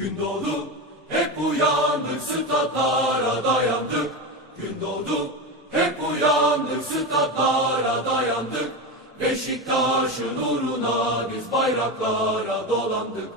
Gün hep uyandık statlara dayandık. Gün hep uyandık statlara dayandık. Beşiktaş'ın uğruna biz bayraklara dolandık.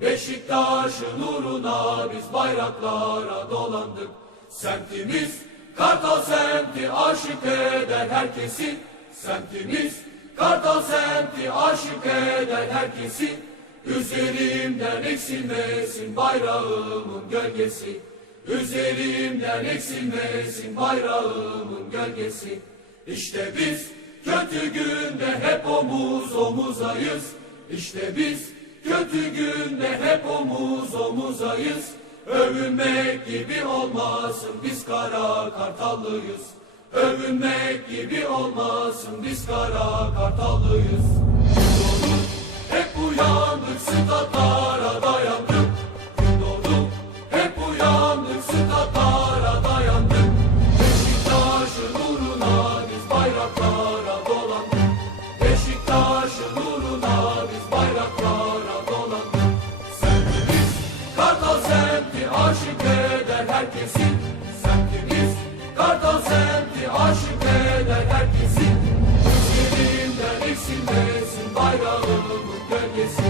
Beşiktaş'ın uğruna biz bayraklara dolandık. Semtimiz Kartal semti aşık eder herkesi. Semtimiz Kartal semti aşık eder herkesi Üzerimden eksilmesin bayrağımın gölgesi. Üzerimden eksilmesin bayrağımın gölgesi. İşte biz kötü günde hep omuz omuzayız. İşte biz kötü günde hep omuz omuzayız. Övünmek gibi olmasın biz kara kartallıyız. Övünmek gibi olmasın biz kara kartallıyız statlara dayandık Gün hep uyandık statlara dayandık Beşiktaş'ın uğruna biz bayraklara dolandık. Beşiktaş'ın uğruna biz bayraklara dolandık. Semtimiz Kartal semti aşık eder herkesi. Semtimiz Kartal semti aşık eder herkesi. Üzerimden eksilmesin bayrağımın gölgesi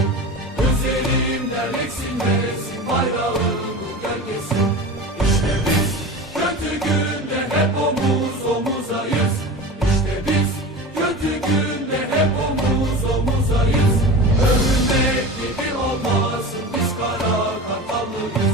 güzelim derneksin neresin? Bayrağının bu gölgesi. İşte biz kötü günde hep omuz omuzayız. İşte biz kötü günde hep omuz omuzayız. Övünmek gibi olmasın biz kara kafalıyız